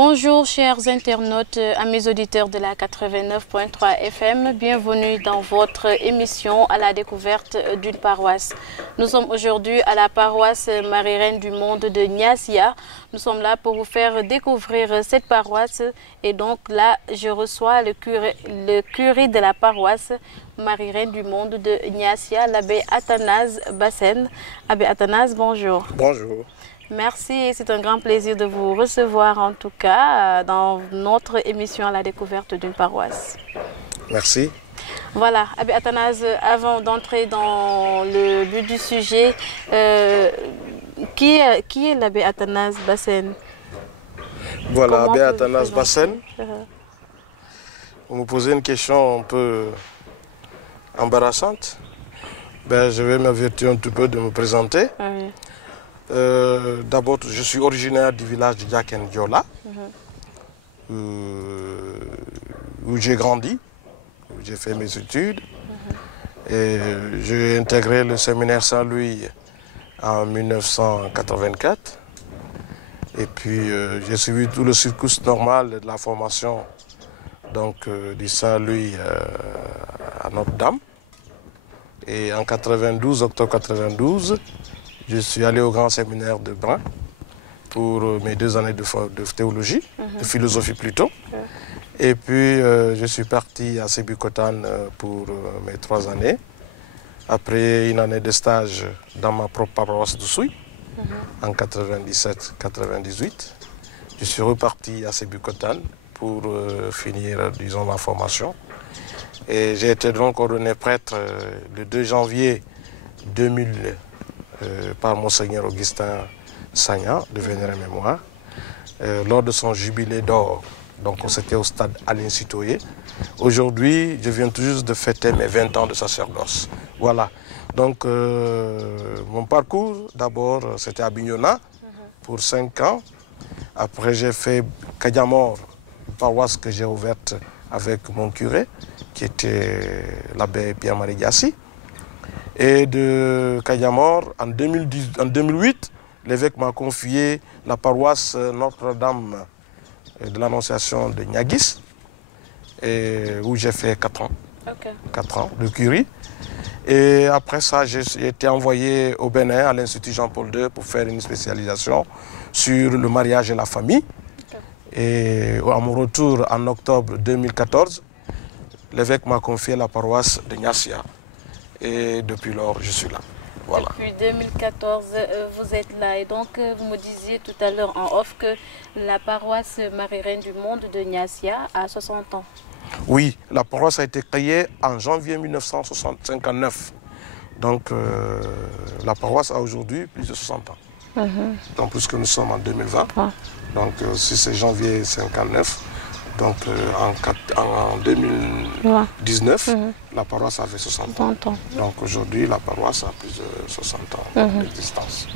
Bonjour chers internautes, amis auditeurs de la 89.3 FM, bienvenue dans votre émission à la découverte d'une paroisse. Nous sommes aujourd'hui à la paroisse Marie-Reine du Monde de Niassia. Nous sommes là pour vous faire découvrir cette paroisse et donc là je reçois le curé de la paroisse Marie-Reine du Monde de Niassia, l'abbé Athanase Bassène. Abbé Athanase, bonjour. Bonjour. Merci, c'est un grand plaisir de vous recevoir en tout cas dans notre émission à la découverte d'une paroisse. Merci. Voilà, Abbé Athanase, avant d'entrer dans le but du sujet, qui est l'abbé Athanase Bassène? Voilà, l'abbé Athanase Bassène. Vous me posez une question un peu embarrassante. Je vais m'avertir un tout peu de me présenter. Oui. D'abord, je suis originaire du village de Diaken-Diola, où j'ai grandi, où j'ai fait mes études. Et j'ai intégré le séminaire Saint-Louis en 1984. Et puis, j'ai suivi tout le circuit normal de la formation du Saint-Louis à Notre-Dame. Et en 92, octobre 92, je suis allé au grand séminaire de Brin pour mes 2 années de théologie, de philosophie plutôt. Et puis je suis parti à Sébikotane pour mes 3 années. Après une année de stage dans ma propre paroisse de Souy, en 97-98, je suis reparti à Sébikotane pour finir, disons, ma formation. Et j'ai été donc ordonné prêtre le 2 janvier 2000. Par Monseigneur Augustin Sagna, de Vénéré Mémoire, lors de son jubilé d'or. Donc c'était au stade Aline Sitoé. Aujourd'hui, je viens tout juste de fêter mes 20 ans de sacerdoce. Voilà. Donc mon parcours, d'abord, c'était à Bignona pour 5 ans. Après, j'ai fait Kadiamor, une paroisse que j'ai ouverte avec mon curé, qui était l'abbé Pierre-Marie Diassi. Et de Kadiamor, en 2008, l'évêque m'a confié la paroisse Notre-Dame de l'Annonciation de Niaguis, où j'ai fait 4 ans. Okay. 4 ans de curie. Et après ça, j'ai été envoyé au Bénin, à l'Institut Jean-Paul II, pour faire une spécialisation sur le mariage et la famille. Okay. Et à mon retour en octobre 2014, l'évêque m'a confié la paroisse de Niassia. Et depuis lors, je suis là. Voilà. Depuis 2014, vous êtes là. Et donc, vous me disiez tout à l'heure en off que la paroisse Marie-Reine du Monde de Niassia a 60 ans. Oui, la paroisse a été créée en janvier 1959. Donc, la paroisse a aujourd'hui plus de 60 ans. Donc, puisque nous sommes en 2020, donc si c'est janvier 59, donc en 2019, la paroisse avait 60 ans. Donc aujourd'hui, la paroisse a plus de 60 ans d'existence.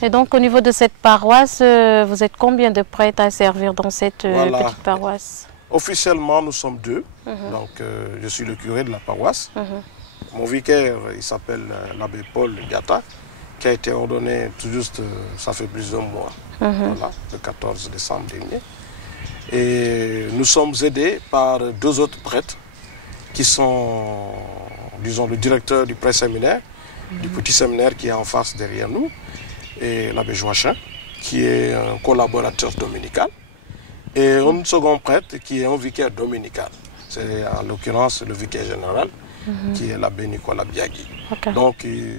Et donc au niveau de cette paroisse, vous êtes combien de prêtres à servir dans cette petite paroisse? Officiellement, nous sommes 2. Donc je suis le curé de la paroisse. Mon vicaire, il s'appelle l'abbé Paul Gata, qui a été ordonné tout juste, ça fait plus d'un mois, voilà, le 14 décembre dernier. Et nous sommes aidés par 2 autres prêtres qui sont, disons, le directeur du pré-séminaire, du petit séminaire qui est en face derrière nous, et l'abbé Joachim, qui est un collaborateur dominical, et un second prêtre qui est un vicaire dominical. C'est en l'occurrence le vicaire général, qui est l'abbé Nicolas Biagui. Okay. Donc ils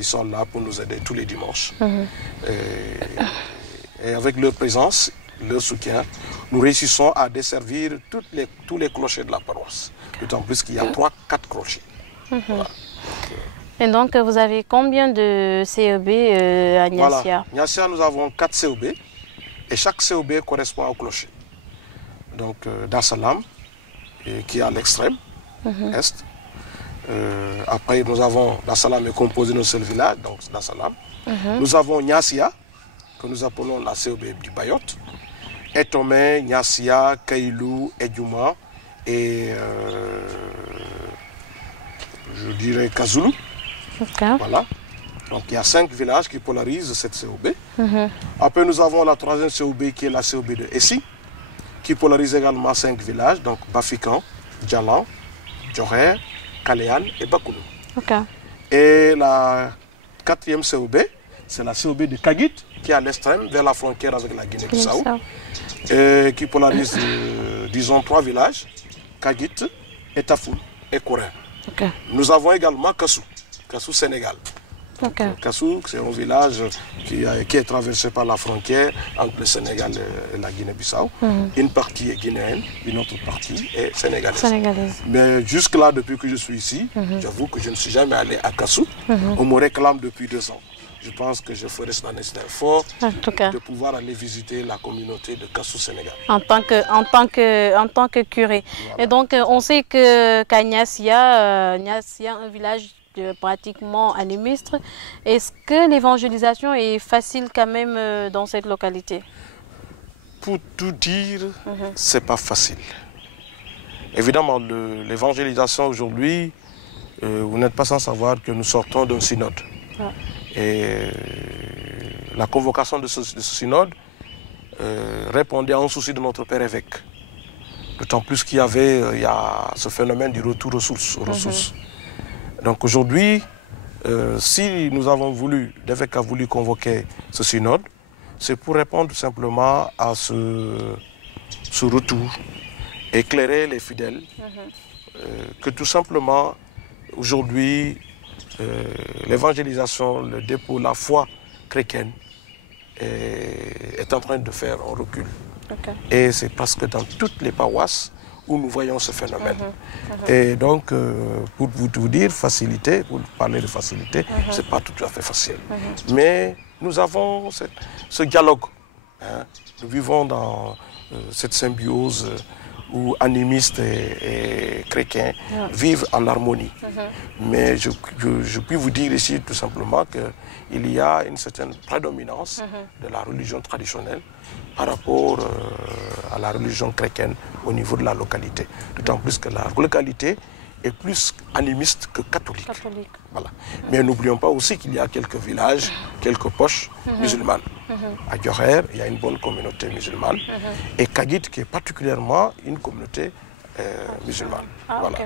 sont là pour nous aider tous les dimanches. Et avec leur présence, leur soutien, nous réussissons à desservir tous les clochers de la paroisse. D'autant plus qu'il y a 3-4 clochers. Voilà. Et donc, vous avez combien de CEB à Niassia? Voilà. Niassia, nous avons 4 CEB. Et chaque CEB correspond au clocher. Donc, Darsalam, qui est à l'extrême est. Après, nous avons Darsalam est composé d'un seul village, donc Darsalam. Nous avons Niassia, que nous appelons la CEB du Bayotte. Etomé, Niassia, Kailou, Edjouma et je dirais Kazoulou. Okay. Voilà. Donc il y a 5 villages qui polarisent cette COB. Après nous avons la 3e COB qui est la COB de Essi, qui polarise également 5 villages, donc Bafikan, Djalan, Djorer, Kaléan et Bakounou. Et la 4e COB, c'est la COB de Kagit, qui est à l'extrême, vers la frontière avec la Guinée-Bissau, et qui polarise, disons, 3 villages, Kagit, Etafou et Kourin. Nous avons également Kassou, Kassou Sénégal. Kassou, c'est un village qui est traversé par la frontière entre le Sénégal et la Guinée-Bissau. Une partie est guinéenne, une autre partie est sénégalaise. Mais jusque-là, depuis que je suis ici, j'avoue que je ne suis jamais allé à Kassou. On me réclame depuis 2 ans. Je pense que je ferai un effort de pouvoir aller visiter la communauté de Kassou Sénégal. En tant que curé. Voilà. Et donc, on sait qu'à Niassia, un village pratiquement animiste. Est-ce que l'évangélisation est facile quand même dans cette localité? Pour tout dire, c'est pas facile. Évidemment, l'évangélisation aujourd'hui, vous n'êtes pas sans savoir que nous sortons d'un synode. Et la convocation de ce synode répondait à un souci de notre père évêque. D'autant plus qu'il y a ce phénomène du retour aux ressources. Donc aujourd'hui, si nous avons voulu, l'évêque a voulu convoquer ce synode, c'est pour répondre simplement à ce retour, éclairer les fidèles, que tout simplement, aujourd'hui, l'évangélisation, le dépôt, la foi chrétienne est en train de faire un recul. Et c'est parce que dans toutes les paroisses où nous voyons ce phénomène. Et donc, pour vous dire facilité, pour parler de facilité, ce n'est pas tout à fait facile. Mais nous avons ce dialogue. Nous vivons dans cette symbiose où animistes et chrétiens vivent en harmonie. Mais je puis vous dire ici tout simplement qu'il y a une certaine prédominance de la religion traditionnelle par rapport à la religion chrétienne au niveau de la localité. D'autant plus que la localité est plus animiste que catholique. Voilà. Mais n'oublions pas aussi qu'il y a quelques villages, quelques poches musulmanes. À Djorer, il y a une bonne communauté musulmane. Et Kagit, qui est particulièrement une communauté musulmane. Voilà.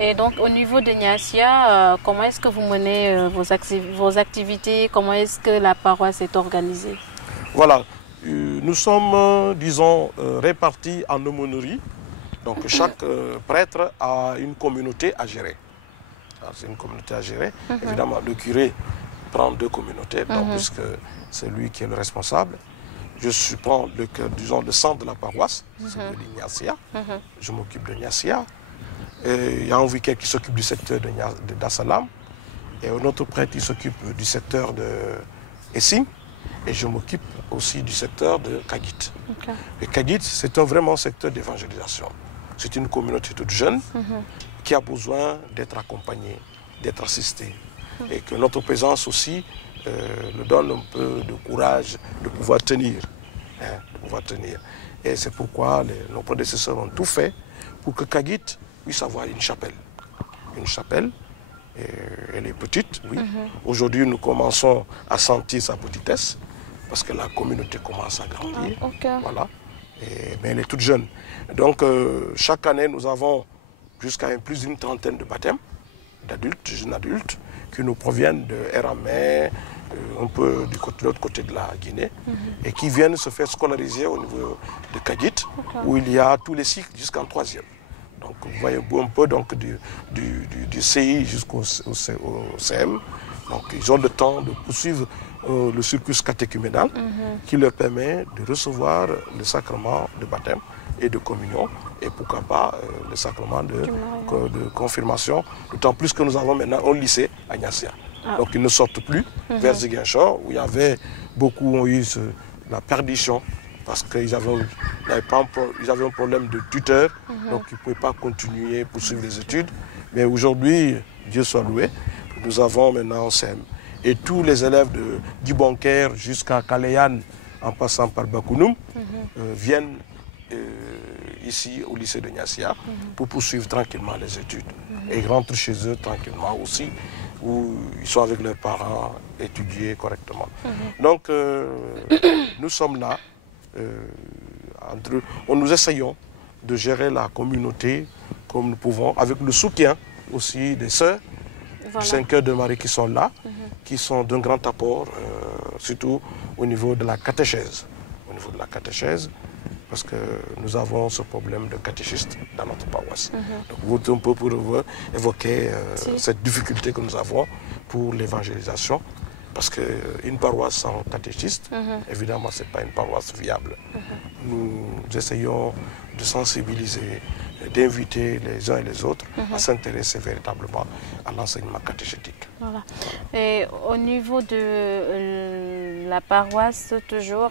Et donc, au niveau de Niassia, comment est-ce que vous menez vos activités? Comment est-ce que la paroisse est organisée? Voilà. Nous sommes, disons, répartis en aumôneries. Donc chaque prêtre a une communauté à gérer. C'est une communauté à gérer. Évidemment, le curé prend 2 communautés, puisque c'est lui qui est le responsable. Je prends le centre de la paroisse, c'est de Niassia. Je m'occupe de Niassia. Il y a un vicaire qui s'occupe du secteur de Dassalam. Et un autre prêtre qui s'occupe du secteur de Essi. Et je m'occupe aussi du secteur de Kagit. Et Kagit, c'est vraiment un secteur d'évangélisation. C'est une communauté toute jeune qui a besoin d'être accompagnée, d'être assistée. Et que notre présence aussi nous donne un peu de courage de pouvoir tenir. Et c'est pourquoi nos prédécesseurs ont tout fait pour que Kagit puisse avoir une chapelle. Une chapelle, elle est petite, oui. Aujourd'hui, nous commençons à sentir sa petitesse parce que la communauté commence à grandir. Voilà. Mais elle est toute jeune. Donc, chaque année, nous avons jusqu'à plus d'une trentaine de baptêmes d'adultes, jeunes adultes, qui nous proviennent de Eramé, un peu de l'autre côté de la Guinée, et qui viennent se faire scolariser au niveau de Kagit, où il y a tous les cycles jusqu'en 3e. Donc, vous voyez un peu donc, du CI jusqu'au CM. Donc, ils ont le temps de poursuivre le cursus catéchuménal qui leur permet de recevoir le sacrement de baptême et de communion, et pourquoi pas le sacrement de confirmation, d'autant plus que nous avons maintenant un lycée à Niassia. Donc ils ne sortent plus vers Ziguinchor, où il y avait beaucoup ont eu la perdition, parce qu'ils avaient un problème de tuteur, donc ils ne pouvaient pas continuer, poursuivre les études. Mais aujourd'hui, Dieu soit loué, nous avons maintenant un CEM. Et tous les élèves de Dibonker jusqu'à Kaléan, en passant par Bakounoum, viennent ici au lycée de Niassia pour poursuivre tranquillement les études. Et rentrent chez eux tranquillement aussi. où ils sont avec leurs parents, étudier correctement. Donc, nous sommes là, nous essayons de gérer la communauté comme nous pouvons, avec le soutien aussi des sœurs, du 5 Cœurs de Marie qui sont là, qui sont d'un grand apport, surtout au niveau de la catéchèse. Au niveau de la catéchèse, parce que nous avons ce problème de catéchistes dans notre paroisse. Donc, un peu pour évoquer cette difficulté que nous avons pour l'évangélisation, parce qu'une paroisse sans catéchiste, évidemment, ce n'est pas une paroisse viable. Nous essayons de sensibiliser, d'inviter les uns et les autres à s'intéresser véritablement à l'enseignement catéchétique. Voilà. Et au niveau de la paroisse, toujours,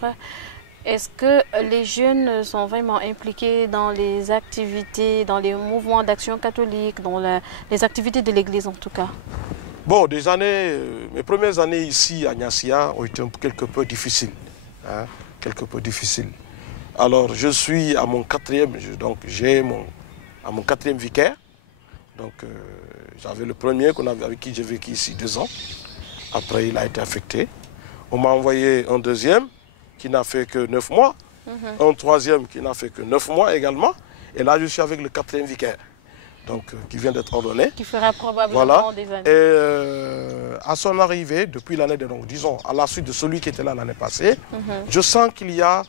est-ce que les jeunes sont vraiment impliqués dans les activités, dans les mouvements d'action catholique, dans les activités de l'Église en tout cas? Bon, mes premières années ici à Niassia ont été quelque peu difficiles. Quelque peu difficiles. Alors, je suis à mon quatrième, donc à mon quatrième vicaire. Donc, j'avais le premier avec qui j'ai vécu ici 2 ans. Après, il a été affecté. On m'a envoyé un deuxième qui n'a fait que 9 mois. Un troisième qui n'a fait que 9 mois également. Et là, je suis avec le quatrième vicaire. Donc, qui vient d'être ordonné. Qui fera probablement des années. Et à son arrivée, depuis l'année, donc disons, à la suite de celui qui était là l'année passée, je sens qu'il y a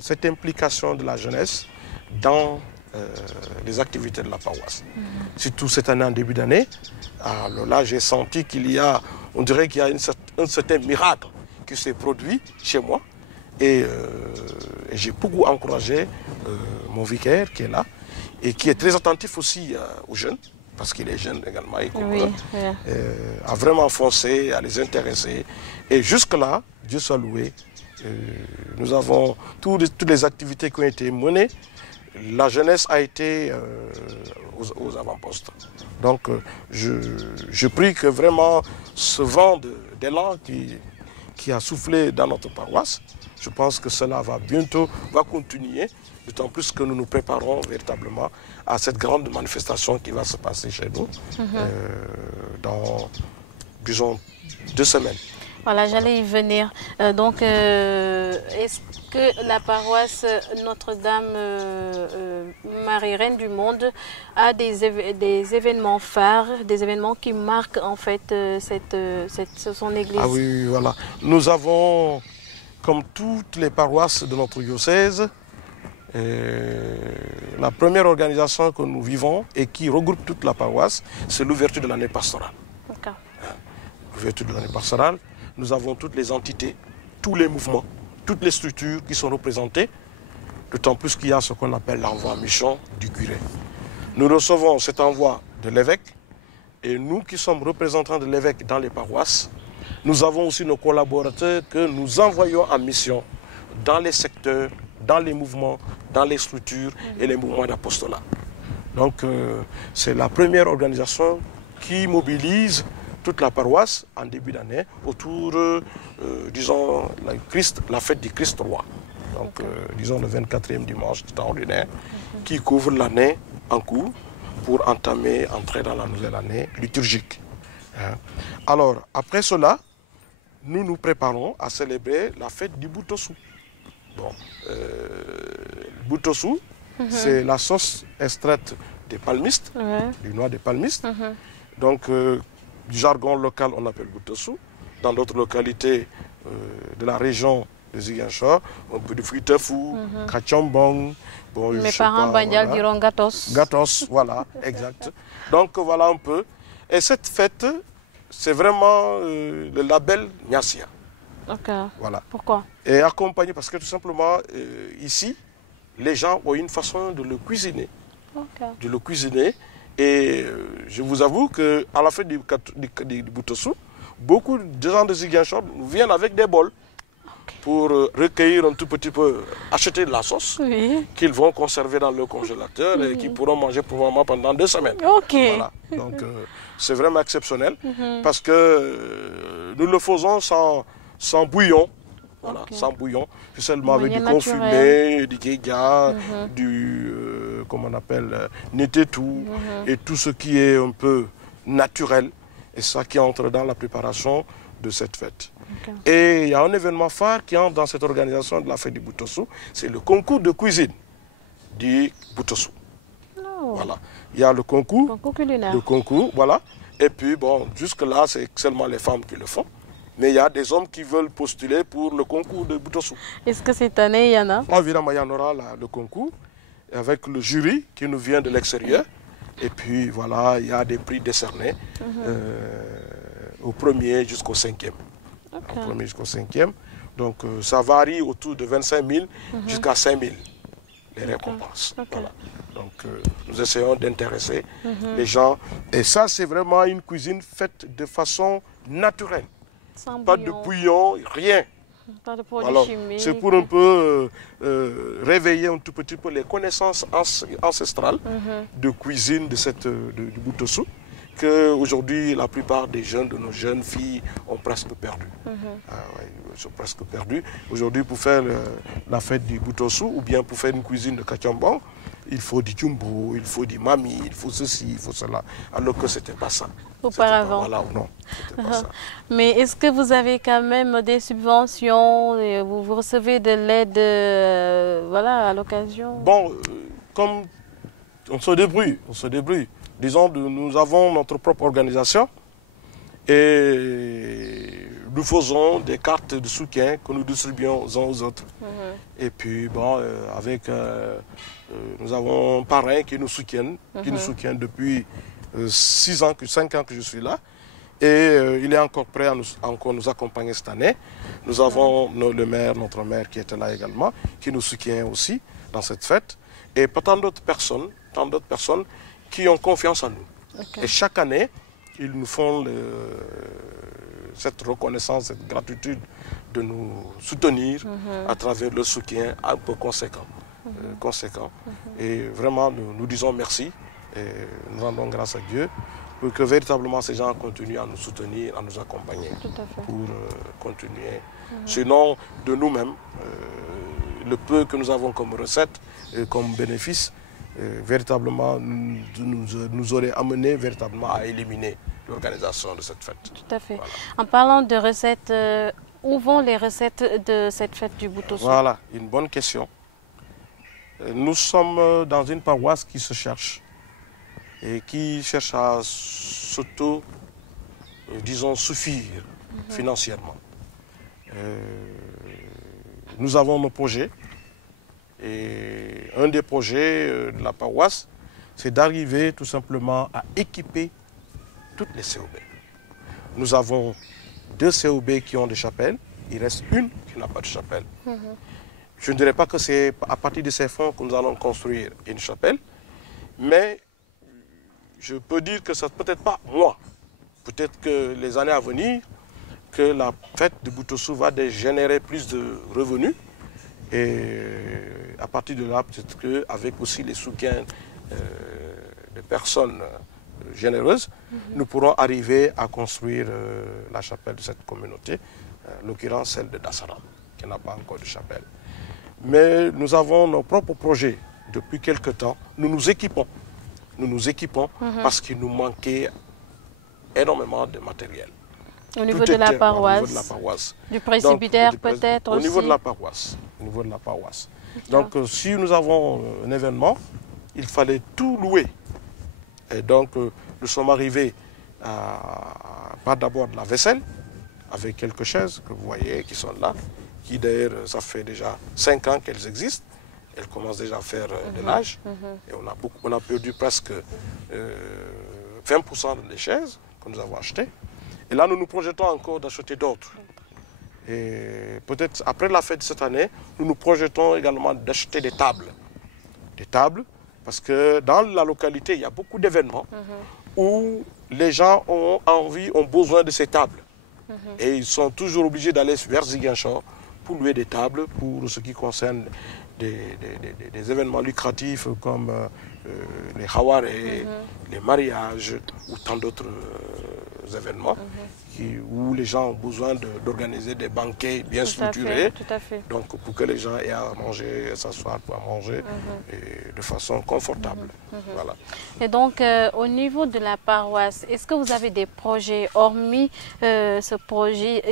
cette implication de la jeunesse dans les activités de la paroisse. Surtout cette année, en début d'année, là j'ai senti qu'il y a, on dirait qu'il y a un certain miracle qui s'est produit chez moi. Et j'ai beaucoup encouragé mon vicaire qui est là, et qui est très attentif aussi aux jeunes, parce qu'il est jeune également, à vraiment foncer, à les intéresser. Et jusque-là, Dieu soit loué, nous avons toutes les activités qui ont été menées. La jeunesse a été aux avant-postes. Donc, je prie que vraiment ce vent d'élan qui a soufflé dans notre paroisse, je pense que cela va continuer, d'autant plus que nous nous préparons véritablement à cette grande manifestation qui va se passer chez nous dans, disons, 2 semaines. Voilà, j'allais y venir. Donc, est-ce que la paroisse Notre-Dame Marie Reine du Monde a des événements phares, des événements qui marquent en fait son église? Ah oui, voilà. Nous avons, comme toutes les paroisses de notre diocèse, la première organisation que nous vivons et qui regroupe toute la paroisse, c'est l'ouverture de l'année pastorale. L'ouverture de l'année pastorale. Nous avons toutes les entités, tous les mouvements, toutes les structures qui sont représentées, d'autant plus qu'il y a ce qu'on appelle l'envoi mission du curé. Nous recevons cet envoi de l'évêque, et nous qui sommes représentants de l'évêque dans les paroisses, nous avons aussi nos collaborateurs que nous envoyons en mission dans les secteurs, dans les mouvements, dans les structures et les mouvements d'apostolat. Donc c'est la première organisation qui mobilise toute la paroisse en début d'année autour, disons, la fête du Christ roi. Donc, disons, le 24e dimanche du temps ordinaire, qui couvre l'année en cours pour entrer dans la nouvelle année liturgique. Alors, après cela, nous nous préparons à célébrer la fête du Butosu. Bon, Butosu, c'est la sauce extraite des palmistes, du noix des palmistes. Donc, du jargon local, on appelle Butosu. Dans d'autres localités de la région de Ziguinchor, on peut dire Fritefu, Kachambong. Bon, mes parents bandial diront Gatos. Gatos, voilà, exact. Donc voilà un peu. Et cette fête, c'est vraiment le label Niassia. Voilà. Pourquoi? Et accompagné, parce que tout simplement, ici, les gens ont une façon de le cuisiner. De le cuisiner. Et je vous avoue qu'à la fête du Butosu, beaucoup de gens de Ziguinchor viennent avec des bols pour recueillir un tout petit peu, acheter de la sauce qu'ils vont conserver dans le congélateur et qu'ils pourront manger probablement pendant 2 semaines. Voilà. Donc c'est vraiment exceptionnel parce que nous le faisons sans bouillon. Voilà, sans bouillon, seulement avec du confumé, du guéga, du, comment on appelle, netetu, et tout ce qui est un peu naturel. Et ça qui entre dans la préparation de cette fête. Et il y a un événement phare qui entre dans cette organisation de la fête du Butosu, c'est le concours de cuisine du Butosu. Voilà. Il y a le concours culinaire. Le concours, voilà. Et puis, bon, jusque-là, c'est seulement les femmes qui le font. Mais il y a des hommes qui veulent postuler pour le concours de Butosu. Est-ce que cette année, il y en a? Évidemment, il y en aura là, le concours, avec le jury qui nous vient de l'extérieur. Et puis, voilà, il y a des prix décernés au premier jusqu'au cinquième. Au premier jusqu'au cinquième. Donc, ça varie autour de 25 000 jusqu'à 5 000, les récompenses. Voilà. Donc, nous essayons d'intéresser les gens. Et ça, c'est vraiment une cuisine faite de façon naturelle. Sans pas bouillon. De bouillon, rien. Pas de produits chimiques. C'est pour un peu réveiller un tout petit peu les connaissances ancestrales de cuisine du Butosu, qu'aujourd'hui, la plupart des jeunes, de nos jeunes filles, ont presque perdu. Ils sont presque perdus. Aujourd'hui, pour faire la fête du Butosu, ou bien pour faire une cuisine de Kachambon, il faut du jumbo, il faut du mami, il faut ceci, il faut cela. Alors que ce n'était pas ça. Auparavant. Voilà, non, c'était pas ça. Mais est-ce que vous avez quand même des subventions, et vous recevez de l'aide voilà, à l'occasion? Bon, comme on se débrouille. Disons, nous avons notre propre organisation et nous faisons des cartes de soutien que nous distribuons aux uns aux autres. Et puis, bon, nous avons un parrain qui nous soutient, depuis 5 ans que je suis là. Et il est encore prêt à nous accompagner cette année. Nous avons notre maire qui était là également, qui nous soutient aussi dans cette fête. Et tant d'autres personnes qui ont confiance en nous. Et chaque année, ils nous font cette reconnaissance, cette gratitude de nous soutenir à travers le soutien un peu conséquent. Et vraiment, nous disons merci et nous rendons grâce à Dieu pour que véritablement ces gens continuent à nous soutenir, à nous accompagner pour continuer. Sinon, de nous-mêmes, le peu que nous avons comme recette et comme bénéfice, véritablement nous aurait amené véritablement à éliminer l'organisation de cette fête. Tout à fait. Voilà. En parlant de recettes, où vont les recettes de cette fête du Butosu? Voilà, une bonne question. Nous sommes dans une paroisse qui se cherche et qui cherche à disons, suffire financièrement. Nous avons nos projets. Et un des projets de la paroisse, c'est d'arriver tout simplement à équiper toutes les COB. Nous avons 2 COB qui ont des chapelles, il reste une qui n'a pas de chapelle. Je ne dirais pas que c'est à partir de ces fonds que nous allons construire une chapelle, mais je peux dire que ça peut-être pas moi. Peut-être que les années à venir, que la fête de Butosu va générer plus de revenus. Et à partir de là, peut-être qu'avec aussi les soutiens de personnes généreuses, nous pourrons arriver à construire la chapelle de cette communauté, en l'occurrence celle de Dassaram, qui n'a pas encore de chapelle. Mais nous avons nos propres projets depuis quelque temps. Nous nous équipons. Parce qu'il nous manquait énormément de matériel. Au niveau de la paroisse, du presbytère peut-être aussi. Au niveau de la paroisse. Donc si nous avons un événement, il fallait tout louer. Et donc nous sommes arrivés à pas d'abord de la vaisselle, avec quelques chaises que vous voyez qui sont là, qui d'ailleurs ça fait déjà 5 ans qu'elles existent. Elles commencent déjà à faire de l'âge. Et on a perdu presque 20% des chaises que nous avons achetées. Et là, nous nous projetons encore d'acheter d'autres. Et peut-être après la fête de cette année, nous nous projetons également d'acheter des tables. Des tables, parce que dans la localité, il y a beaucoup d'événements où les gens ont besoin de ces tables. Et ils sont toujours obligés d'aller vers Ziguinchor pour louer des tables pour ce qui concerne des événements lucratifs comme les hawarés, les mariages ou tant d'autres événements où les gens ont besoin d'organiser des banquets bien structurés. Tout à fait. Donc pour que les gens aient à manger, s'asseoir pour manger et de façon confortable. Voilà. Et donc au niveau de la paroisse, est-ce que vous avez des projets hormis ce projet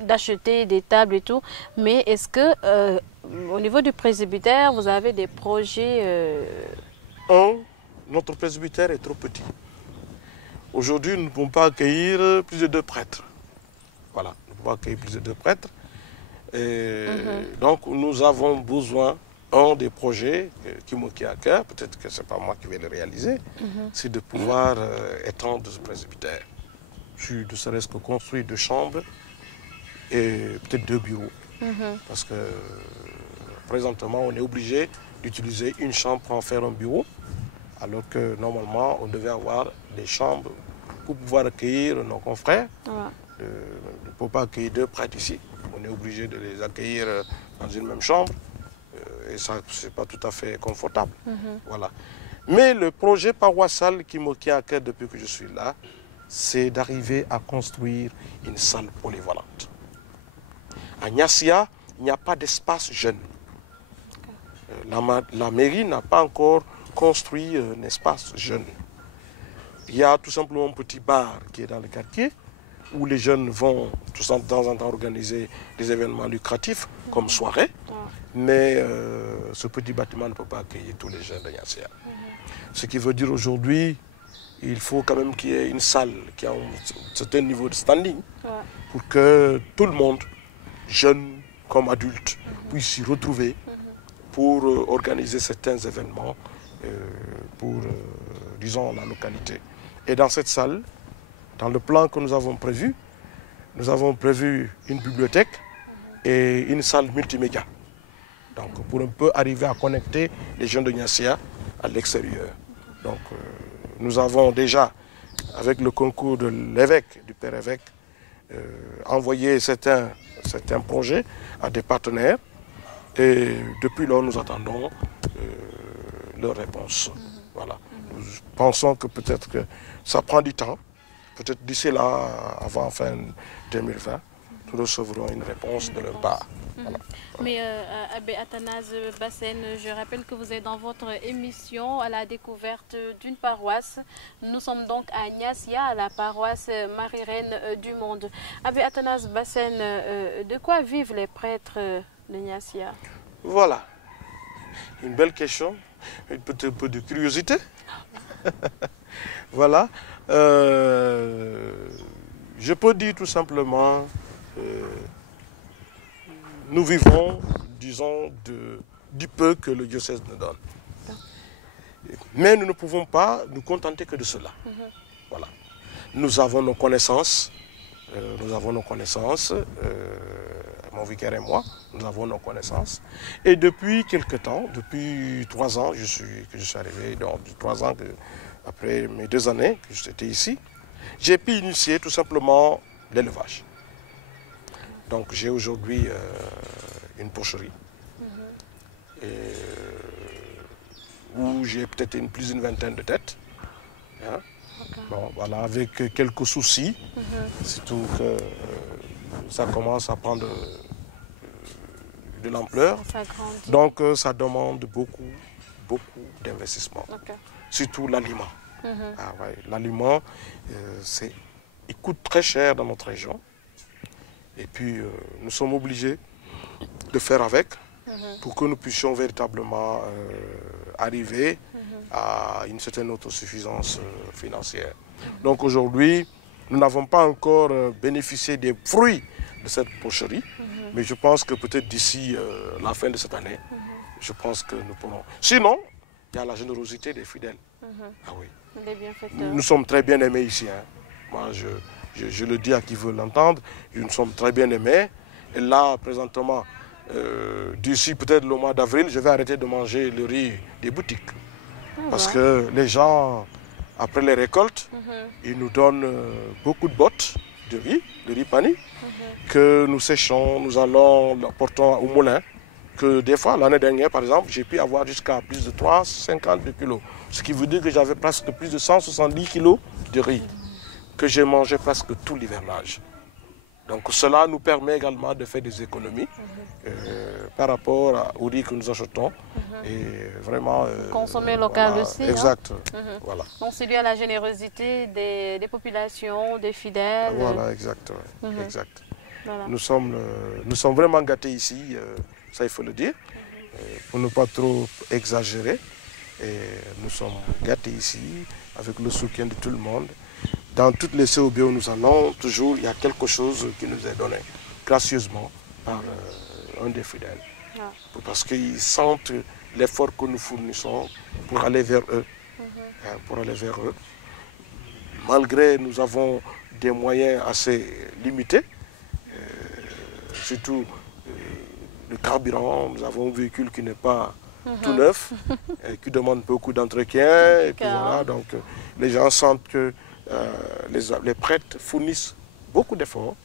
d'acheter des tables et tout, mais est-ce que au niveau du presbytère, vous avez des projets Notre presbytère est trop petit. Aujourd'hui, nous ne pouvons pas accueillir plus de 2 prêtres. Voilà, nous ne pouvons pas accueillir plus de 2 prêtres. Et donc, nous avons besoin, un des projets qui me tient à cœur, peut-être que ce n'est pas moi qui vais le réaliser, c'est de pouvoir étendre ce presbytère. Ne serait-ce que construire 2 chambres et peut-être 2 bureaux. Parce que présentement, on est obligé d'utiliser une chambre pour en faire un bureau, alors que normalement, on devait avoir des chambres pour pouvoir accueillir nos confrères. On ne peut pas accueillir 2 prêtres ici. On est obligé de les accueillir dans une même chambre. Et ça, ce n'est pas tout à fait confortable. Voilà. Mais le projet paroissial qui me tient à cœur depuis que je suis là, c'est d'arriver à construire une salle polyvalente. À Niassia, il n'y a pas d'espace jeune. La mairie n'a pas encore construit un espace jeune. Il y a tout simplement un petit bar qui est dans le quartier où les jeunes vont de temps en temps organiser des événements lucratifs comme soirée. Mais ce petit bâtiment ne peut pas accueillir tous les jeunes de Niassia. Ce qui veut dire aujourd'hui, il faut quand même qu'il y ait une salle qui a un certain niveau de standing pour que tout le monde, jeunes comme adultes, puisse s'y retrouver pour organiser certains événements pour, disons, la localité. Et dans cette salle, dans le plan que nous avons prévu une bibliothèque et une salle multimédia. Donc, pour un peu arriver à connecter les jeunes de Niassia à l'extérieur. Donc, nous avons déjà, avec le concours de l'évêque, du père évêque, envoyé certains projets à des partenaires. Et depuis lors, nous attendons leur réponse. Voilà. Nous pensons que peut-être que ça prend du temps. Peut-être d'ici là, avant fin 2020, nous recevrons une réponse de leur part. Voilà. Mais Abbé Athanase Bassène, je rappelle que vous êtes dans votre émission à la découverte d'une paroisse. Nous sommes donc à Niassia, à la paroisse Marie-Reine du Monde. Abbé Athanase Bassène, de quoi vivent les prêtres de Niassia? Voilà, une belle question, peut-être un peu de curiosité. Voilà, je peux dire tout simplement, nous vivons, disons, du peu que le diocèse nous donne. Mais nous ne pouvons pas nous contenter que de cela. Voilà. Nous avons nos connaissances, mon vicaire et moi, nous avons nos connaissances. Et depuis quelque temps, depuis 3 ans que je suis arrivé, donc 3 ans après mes 2 années que j'étais ici, j'ai pu initier tout simplement l'élevage. Donc j'ai aujourd'hui une porcherie où j'ai peut-être plus d'une vingtaine de têtes. Hein. Bon, voilà, avec quelques soucis, surtout que ça commence à prendre de l'ampleur. Donc ça demande beaucoup d'investissement. Surtout l'aliment. Ah, ouais, l'aliment, il coûte très cher dans notre région. Et puis nous sommes obligés de faire avec pour que nous puissions véritablement arriver à une certaine autosuffisance financière. Donc aujourd'hui, nous n'avons pas encore bénéficié des fruits de cette porcherie, mais je pense que peut-être d'ici la fin de cette année, je pense que nous pourrons. Sinon, il y a la générosité des fidèles. Ah oui. Nous sommes très bien aimés ici. Hein. Moi, je le dis à qui veut l'entendre, nous sommes très bien aimés. Et là, présentement, d'ici peut-être le mois d'avril, je vais arrêter de manger le riz des boutiques. Parce que les gens, après les récoltes, ils nous donnent beaucoup de bottes de riz pani, que nous séchons, nous allons, nous portons au moulin, que des fois, l'année dernière, par exemple, j'ai pu avoir jusqu'à plus de 350 kilos. Ce qui veut dire que j'avais presque plus de 170 kilos de riz que j'ai mangé presque tout l'hivernage. Donc cela nous permet également de faire des économies par rapport au riz que nous achetons. Et vraiment... consommer local voilà, aussi. exact. Hein? Voilà. Donc c'est dû à la générosité des populations, des fidèles. Voilà, exact. Exact. Voilà. Nous sommes vraiment gâtés ici, ça il faut le dire, pour ne pas trop exagérer. Et nous sommes gâtés ici avec le soutien de tout le monde. Dans toutes les COB où nous allons, toujours il y a quelque chose qui nous est donné gracieusement par un des fidèles. Ah. Parce qu'ils sentent l'effort que nous fournissons pour aller vers eux. Pour aller vers eux. Malgré nous avons des moyens assez limités, surtout le carburant, nous avons un véhicule qui n'est pas tout neuf, qui demande beaucoup d'entretien. Et puis voilà, donc les gens sentent que les prêtres fournissent beaucoup d'efforts,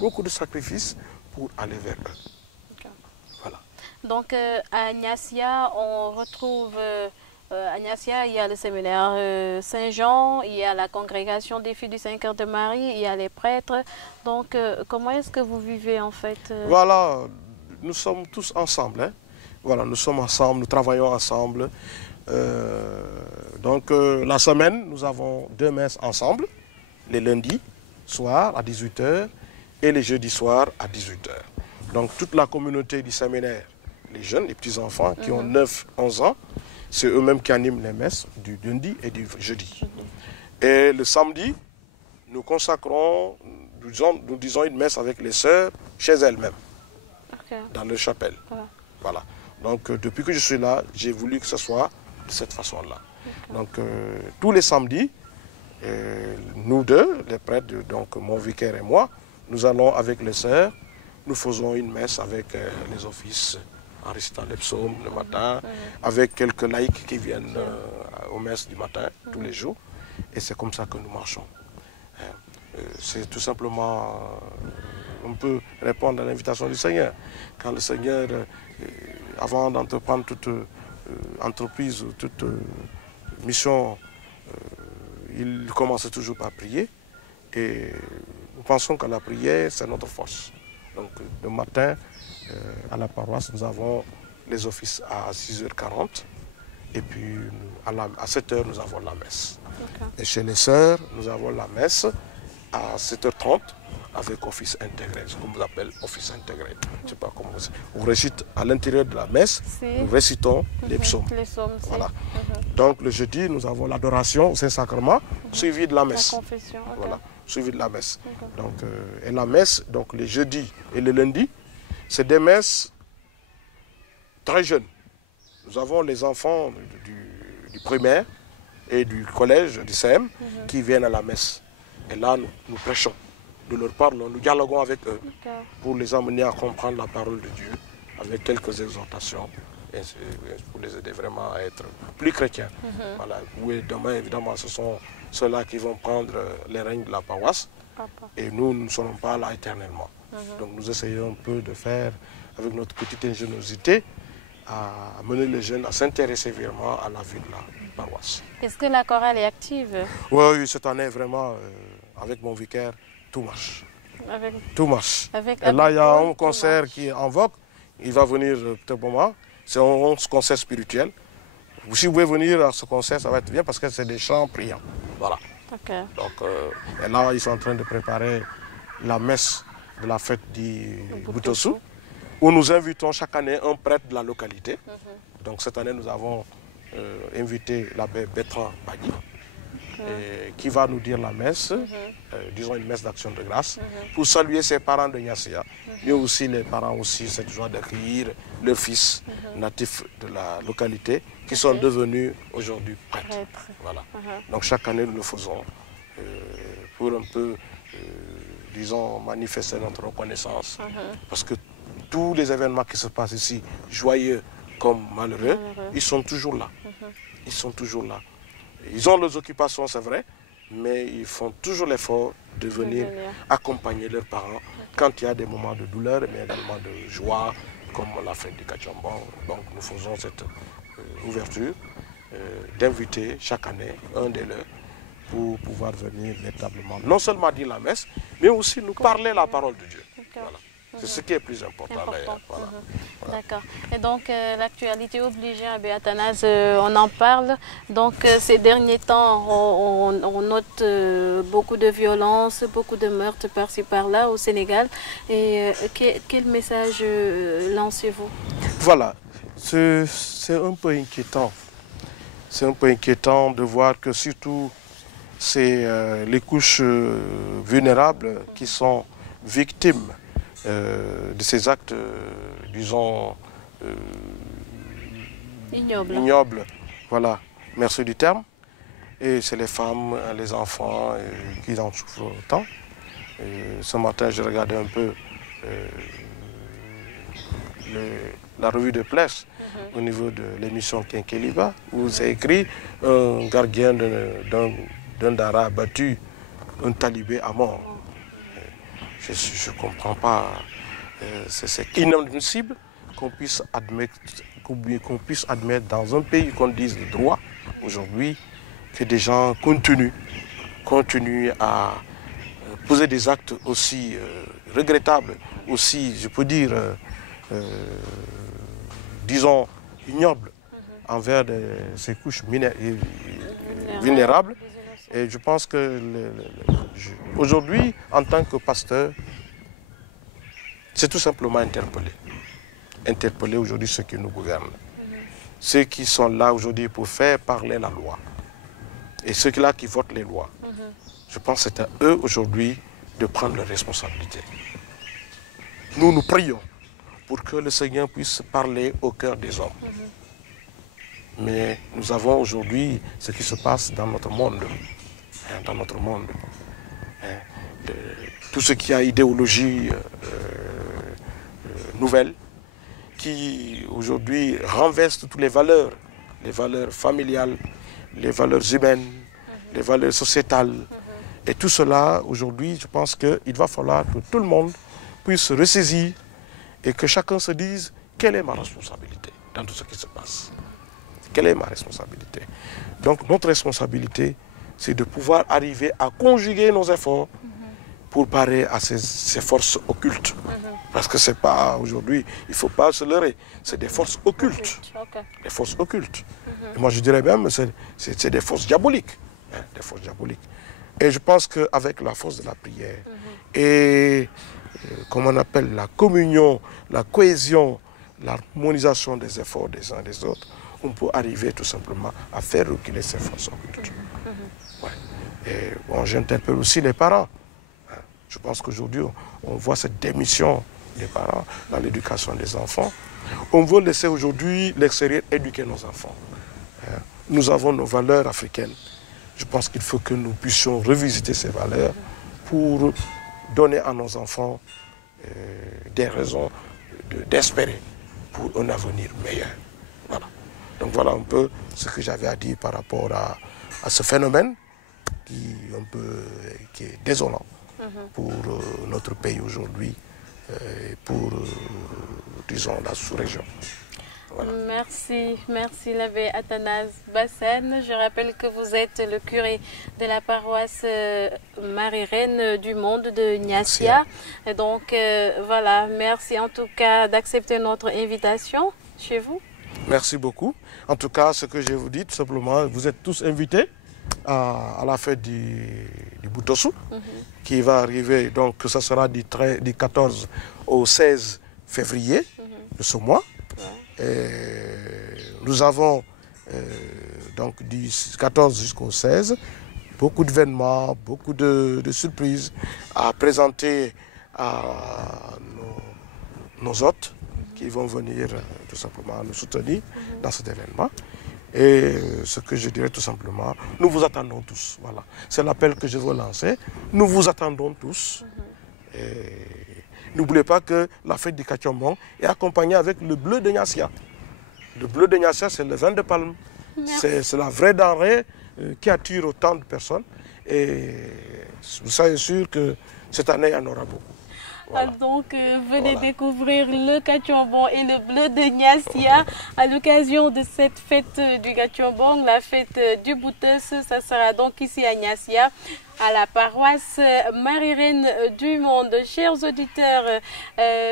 beaucoup de sacrifices pour aller vers eux. Voilà. Donc à Agnacia, on retrouve... à Agnacia, il y a le séminaire Saint-Jean, il y a la congrégation des filles du Saint-Cœur de Marie, il y a les prêtres. Donc, comment est-ce que vous vivez en fait Voilà, nous sommes tous ensemble. Hein. Voilà, nous sommes ensemble, nous travaillons ensemble. Donc, la semaine, nous avons 2 messes ensemble, les lundis soir à 18 h et les jeudis soirs à 18 h. Donc, toute la communauté du séminaire, les jeunes, les petits-enfants qui ont 9-11 ans, c'est eux-mêmes qui animent les messes du lundi et du jeudi. Et le samedi, nous consacrons, nous disons une messe avec les sœurs chez elles-mêmes, dans leur chapelle. Voilà. Donc depuis que je suis là, j'ai voulu que ce soit de cette façon-là. Donc tous les samedis, nous deux, les prêtres, donc mon vicaire et moi, nous allons avec les sœurs, nous faisons une messe avec les offices, en récitant les psaumes le matin, avec quelques laïcs qui viennent aux messes du matin, tous les jours. Et c'est comme ça que nous marchons. C'est tout simplement, on peut répondre à l'invitation du Seigneur. Quand le Seigneur, avant d'entreprendre toute entreprise ou toute mission, il commence toujours par prier. Et nous pensons que la prière, c'est notre force. Donc le matin, à la paroisse, nous avons les offices à 6h40 et puis à 7h, nous avons la messe. Et chez les sœurs, nous avons la messe à 7h30 avec office intégré, ce qu'on vous appelle office intégré. Je sais pas comment on récite à l'intérieur de la messe, nous récitons les psaumes. Voilà. Donc le jeudi, nous avons l'adoration au Saint-Sacrement suivi de la messe. La confession. Voilà, suivi de la messe. Donc, et la messe, donc les jeudis et les lundis, c'est des messes très jeunes. Nous avons les enfants du primaire et du collège, du CM, qui viennent à la messe. Et là, nous prêchons, nous leur parlons, nous dialoguons avec eux pour les amener à comprendre la parole de Dieu avec quelques exhortations et pour les aider vraiment à être plus chrétiens. Voilà. Et demain, évidemment, ce sont ceux-là qui vont prendre les règnes de la paroisse. Et nous ne serons pas là éternellement. Donc nous essayons un peu de faire, avec notre petite ingéniosité, à amener les jeunes à s'intéresser vraiment à la vie de la paroisse. Est-ce que la chorale est active? Oui, cette année, vraiment, avec mon vicaire, tout marche. Tout marche. Et là, il y a un concert qui est en vogue. Il va venir peut-être moment. C'est un concert spirituel. Si vous pouvez venir à ce concert, ça va être bien parce que c'est des chants priants. Voilà. Donc, et là, ils sont en train de préparer la messe de la fête du Butosu, où nous invitons chaque année un prêtre de la localité. Donc cette année, nous avons invité l'abbé Bertrand Bagui, qui va nous dire la messe, disons une messe d'action de grâce, pour saluer ses parents de Agnacia, mais aussi les parents aussi, cette joie d'accueillir leurs fils natifs de la localité, qui sont devenus aujourd'hui prêtres. Voilà. Donc chaque année, nous le faisons pour un peu, disons, manifester notre reconnaissance. Parce que tous les événements qui se passent ici, joyeux comme malheureux, ils sont toujours là. Ils sont toujours là. Ils ont leurs occupations, c'est vrai, mais ils font toujours l'effort de venir accompagner leurs parents quand il y a des moments de douleur, mais également de joie, comme la fête du Kachambon. Donc nous faisons cette ouverture d'inviter chaque année un des leurs pour pouvoir venir véritablement, non seulement dire la messe, mais aussi nous parler la parole de Dieu. Voilà. C'est ce qui est plus important d'ailleurs. Voilà. Voilà. D'accord. Et donc l'actualité obligée à Athanase, on en parle. Donc ces derniers temps, on note beaucoup de violences, beaucoup de meurtres par-ci par-là au Sénégal. Et quel message lancez-vous? Voilà, c'est un peu inquiétant. C'est un peu inquiétant de voir que surtout c'est les couches vulnérables qui sont victimes de ces actes, disons, ignobles. Voilà, merci du terme. Et c'est les femmes, les enfants qui en souffrent autant. Ce matin, je regardais un peu la revue de presse au niveau de l'émission Kinkeliba, où c'est écrit un gardien d'un dara battu, un talibé à mort. Je ne comprends pas. C'est inadmissible qu'on puisse admettre dans un pays qu'on dise de droit aujourd'hui que des gens continuent à poser des actes aussi regrettables, aussi, je peux dire, disons, ignobles envers ces couches vulnérables. Et je pense que aujourd'hui, en tant que pasteur, c'est tout simplement interpeller aujourd'hui ceux qui nous gouvernent. Ceux qui sont là aujourd'hui pour faire parler la loi. Et ceux-là qui votent les lois. Je pense que c'est à eux aujourd'hui de prendre leurs responsabilités. Nous prions pour que le Seigneur puisse parler au cœur des hommes. Mais nous avons aujourd'hui ce qui se passe dans notre monde. Tout ce qui a idéologie nouvelle, qui aujourd'hui renverse toutes les valeurs familiales, les valeurs humaines, les valeurs sociétales. Et tout cela, aujourd'hui, je pense qu'il va falloir que tout le monde puisse se ressaisir et que chacun se dise quelle est ma responsabilité dans tout ce qui se passe. Quelle est ma responsabilité? Donc notre responsabilité, c'est de pouvoir arriver à conjuguer nos efforts pour parer à ces forces occultes. Parce que c'est pas aujourd'hui, il ne faut pas se leurrer, c'est des forces occultes. Des forces occultes. Et moi je dirais même, c'est des forces diaboliques. Des forces diaboliques. Et je pense qu'avec la force de la prière et, comme on appelle, la communion, la cohésion, l'harmonisation des efforts des uns des autres, on peut arriver tout simplement à faire reculer ces forces occultes. Ouais. Et bon, j'interpelle aussi les parents. Je pense qu'aujourd'hui, on voit cette démission des parents dans l'éducation des enfants. On veut laisser aujourd'hui l'extérieur éduquer nos enfants. Nous avons nos valeurs africaines. Je pense qu'il faut que nous puissions revisiter ces valeurs pour donner à nos enfants des raisons d'espérer pour un avenir meilleur. Voilà. Donc voilà un peu ce que j'avais à dire par rapport à ce phénomène qui est désolant pour notre pays aujourd'hui et pour, disons, la sous-région. Voilà. Merci l'abbé Athanase Bassène. Je rappelle que vous êtes le curé de la paroisse Marie-Reine du Monde de Niassia. Et donc voilà, merci en tout cas d'accepter notre invitation chez vous. Merci beaucoup. En tout cas, ce que je vous dis, tout simplement, vous êtes tous invités à la fête du Butosu, qui va arriver, donc ça sera du 14 au 16 février de ce mois. Et nous avons donc du 14 jusqu'au 16 beaucoup d'événements, beaucoup de surprises à présenter à nos hôtes qui vont venir tout simplement nous soutenir dans cet événement. Et ce que je dirais tout simplement, nous vous attendons tous. Voilà. C'est l'appel que je veux lancer. Nous vous attendons tous. N'oubliez pas que la fête du Kachambon est accompagnée avec le bleu de Niassia. Le bleu de Niassia, c'est le vin de palme. C'est la vraie denrée qui attire autant de personnes. Et vous soyez sûr que cette année, il y en aura beaucoup. Voilà. Donc, venez découvrir le Gathioumbong et le bleu de Niassia à l'occasion de cette fête du Gathioumbong, la fête du Bouteus. Ça sera donc ici à Niassia, à la paroisse Marie-Reine du Monde. Chers auditeurs,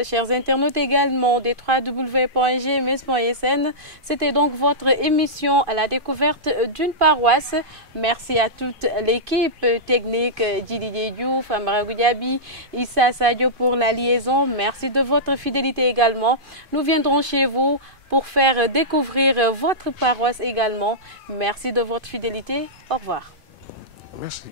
chers internautes également des www.gms.sn, c'était donc votre émission à la découverte d'une paroisse. Merci à toute l'équipe technique, Didier Diouf, Amara Goudiabi, Issa Sadio pour la liaison. Merci de votre fidélité également. Nous viendrons chez vous pour faire découvrir votre paroisse également. Merci de votre fidélité. Au revoir. Merci.